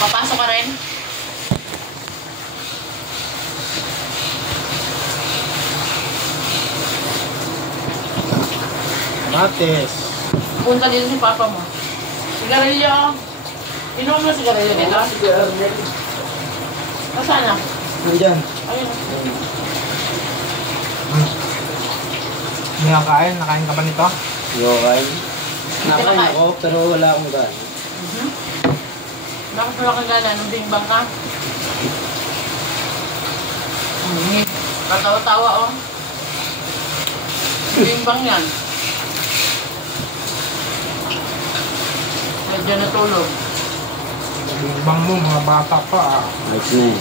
Papasok ka rin? Matis. Punta dito si papa mo. Sigarilyo. Inom mo sigarilyo dito? Nasaan na? Nandyan. Ayun. Hindi ka kain? Nakain ka ba nito? Yokain. Nakain Kinakain. ako pero wala akong gana. Bakit wala kang gana? Nung bingbang ka? Katawa-tawa oh. Bingbang yan. Medyo natulog. Bang mo, mga bata pa ah. Ayos na eh.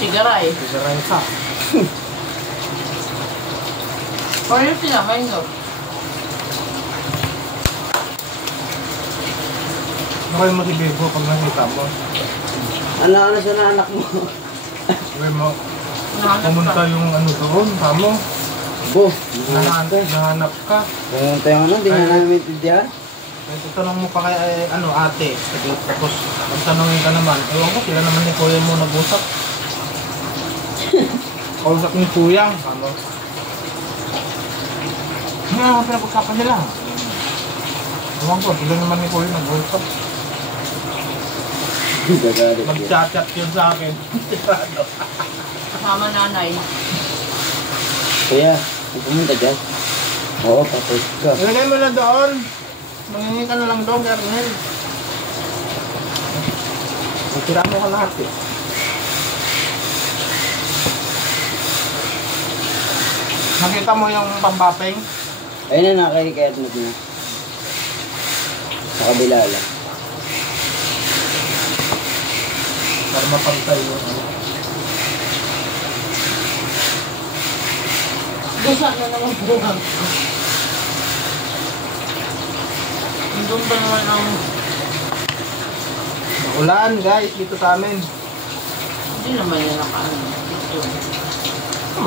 Sigaray. Sigaray ka. O yun sila, maingo. Nakay mo si Bebo pag nakita mo. Ano siya na anak mo? Nakay mo, pumunta yung ano doon, tamo. Bo. Nahanap ka. Pumunta yung ano, di na namin itindihan. Ito tanong mo pa kay ano, ate. Tapos, pag tanongin ka naman, ewan ko, sila naman ni Kuya mo nag-usap. Kausap ni Kuyang. Ano? Ano pinag-usapan nila? Ewan ko, sila naman ni Kuya nag-usap. Gagalit yun. Mag-chat-chat yun sa akin. Kasama nanay. Kuya, may pumunta dyan? Oo, papost ka. Ilagay mo na doon. Mangingi ka na lang doon, Ernel. Magtiraan mo ka lahat eh. Nakita mo yung pambapeng? Ayun na, nakikayat mo na. Sa kabila lang. Para mapantay yun. Gusa na naman buwag. Doon ba naman ang... Maulan guys, dito sa amin. Hindi naman yan nakaano.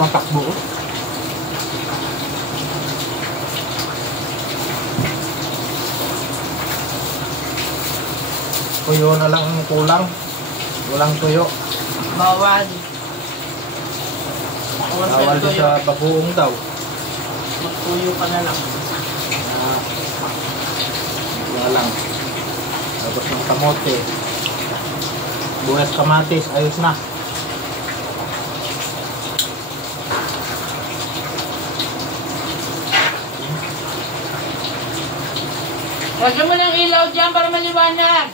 Matakbo. Tuyo na lang ang kulang. Walang tuyo. Bawal. Bawal din sa bagoong daw. Magtuyo ka na lang. Wala lang. Tapos ng kamote. Buhat kamatis, ayos na. Lagyan mo ng ilaw dyan para maliwanag.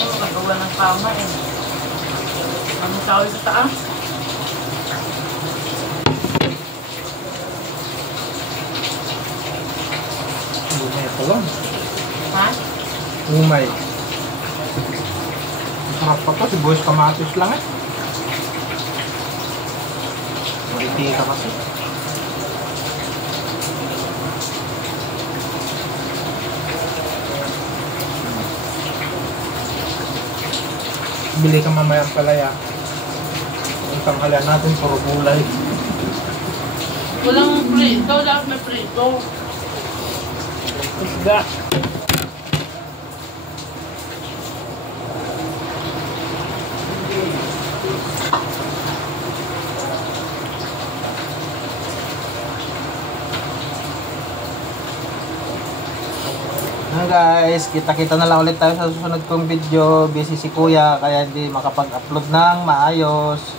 Ano, magawa ng kama eh. Anong tawag sa taas? Umay pa lang. Ha? Umay. Sarap pa to, si Boys Kamatis lang eh. Maritika kasi. Bili ka mamaya ang palaya. Ang tanghalian natin, puro gulay. Walang prito, dapat may prito. Isda. Guys, kita-kita na lang ulit tayo sa susunod kong video. Busy si Kuya kaya hindi makapag-upload ng maayos.